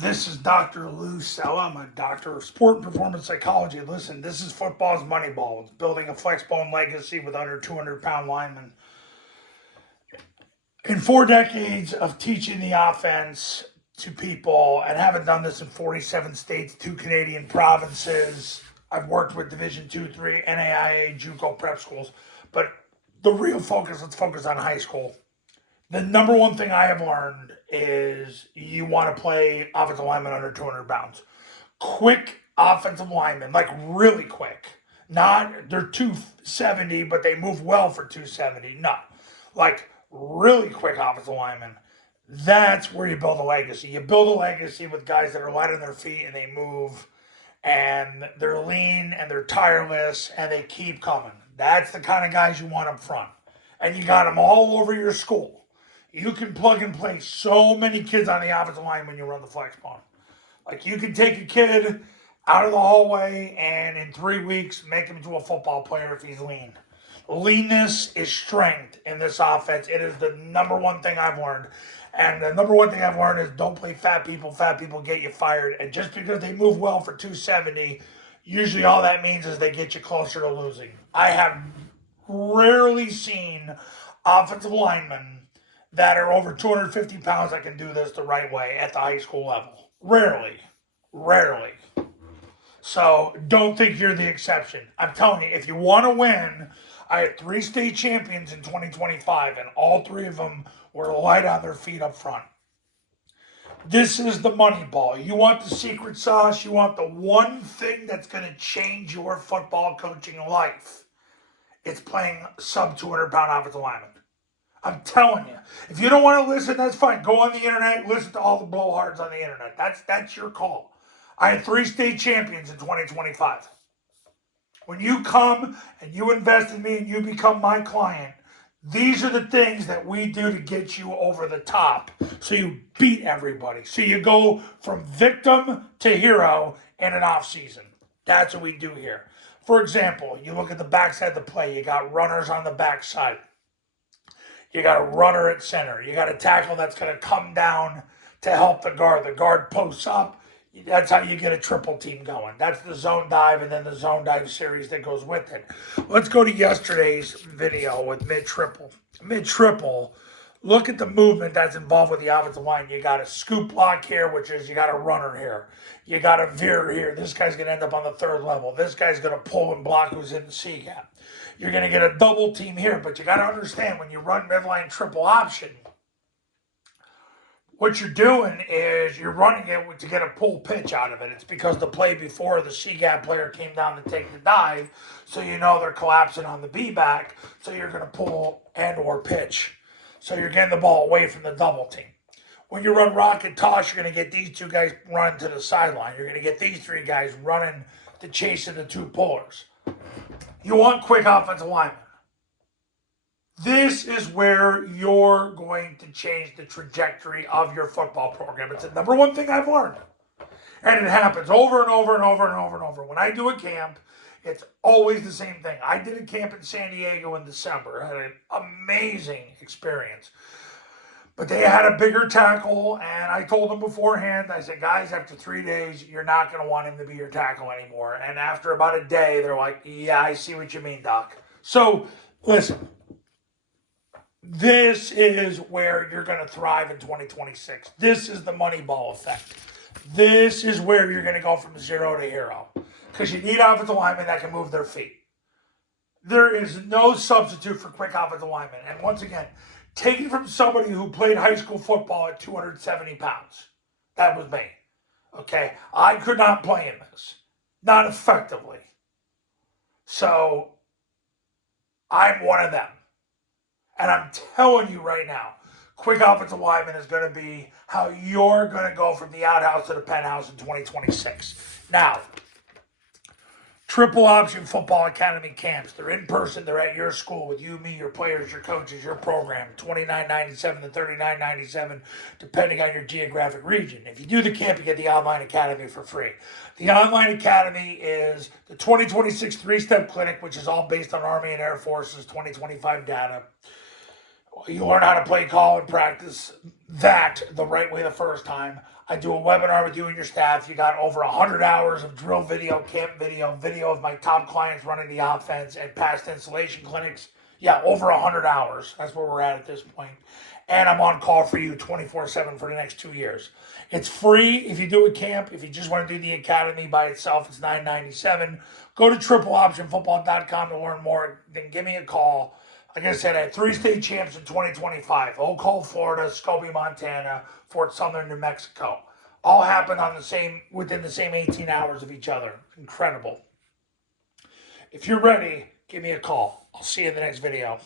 This is Dr. Lucella. I'm a doctor of sport and performance psychology. Listen, this is football's Moneyball. It's building a Flexbone legacy with under 200-pound linemen. In 4 decades of teaching the offense to people, and having done this in 47 states, 2 Canadian provinces, I've worked with Division 2, 3, NAIA, JUCO prep schools. But the real focus, let's focus on high school. The number one thing I have learned is you want to play offensive linemen under 200 pounds. Quick offensive linemen, like really quick. Not, they're 270, but they move well for 270. No. Like really quick offensive linemen. That's where you build a legacy. You build a legacy with guys that are light on their feet and they move and they're lean and they're tireless and they keep coming. That's the kind of guys you want up front. And you got them all over your school. You can plug and play so many kids on the offensive line when you run the Flexbone. Like you can take a kid out of the hallway and in 3 weeks make him into a football player if he's lean. Leanness is strength in this offense. It is the number one thing I've learned. And the number one thing I've learned is don't play fat people get you fired. And just because they move well for 270, usually all that means is they get you closer to losing. I have rarely seen offensive linemen that are over 250 pounds that can do this the right way at the high school level. Rarely. So don't think you're the exception. I'm telling you, if you want to win, I had 3 state champions in 2025, and all 3 of them were light on their feet up front. This is the money ball. You want the secret sauce. You want the one thing that's going to change your football coaching life. It's playing sub 200-pound offensive lineman. I'm telling you. If you don't want to listen, that's fine. Go on the internet, listen to all the blowhards on the internet. That's your call. I had 3 state champions in 2025. When you come and you invest in me and you become my client, these are the things that we do to get you over the top so you beat everybody. So you go from victim to hero in an off season. That's what we do here. For example, you look at the backside of the play. You got runners on the backside. You got a runner at center. You got a tackle that's going to come down to help the guard. The guard posts up. That's how you get a triple team going. That's the zone dive and then the zone dive series that goes with it. Let's go to yesterday's video with mid-triple. Mid-triple, look at the movement that's involved with the offensive line. You got a scoop block here, which is you got a runner here. You got a veer here. This guy's going to end up on the 3rd level. This guy's going to pull and block who's in the C gap. You're going to get a double team here, but you got to understand when you run midline triple option, what you're doing is you're running it to get a pull pitch out of it. It's because the play before the C gap player came down to take the dive, so you know they're collapsing on the B back, so you're going to pull and or pitch. So you're getting the ball away from the double team. When you run rocket toss, you're going to get these 2 guys running to the sideline. You're going to get these 3 guys running to chasing the 2 pullers. You want quick offensive linemen. This is where you're going to change the trajectory of your football program. It's the number one thing I've learned. And it happens over and over and over and over and over. When I do a camp, it's always the same thing. I did a camp in San Diego in December. I had an amazing experience. But they had a bigger tackle, and I told them beforehand, I said, guys, after 3 days, you're not going to want him to be your tackle anymore. And after about a day, they're like, yeah, I see what you mean, Doc. So, listen, this is where you're going to thrive in 2026. This is the Moneyball effect. This is where you're going to go from 0 to hero. Because you need offensive linemen that can move their feet. There is no substitute for quick offensive linemen. And once again, take it from somebody who played high school football at 270 pounds. That was me. Okay? I could not play in this. Not effectively. So, I'm one of them. And I'm telling you right now, quick offensive lineman is going to be how you're going to go from the outhouse to the penthouse in 2026. Now, Triple Option Football Academy camps. They're in person. They're at your school with you, me, your players, your coaches, your program. $29.97 to $39.97, depending on your geographic region. If you do the camp, you get the online academy for free. The online academy is the 2026 3-step clinic, which is all based on Army and Air Force's 2025 data. You learn how to play, call, and practice that the right way the first time. I do a webinar with you and your staff. You got over 100 hours of drill video, camp video, video of my top clients running the offense and past installation clinics. Yeah, over 100 hours. That's where we're at this point. And I'm on call for you 24/7 for the next 2 years. It's free if you do a camp. If you just want to do the academy by itself, it's $9.97. Go to tripleoptionfootball.com to learn more. Then give me a call. Like I said, I had 3 state champs in 2025. Oak Hall, Florida, Scobie, Montana, Fort Sumner, New Mexico. All happened within the same 18 hours of each other. Incredible. If you're ready, give me a call. I'll see you in the next video.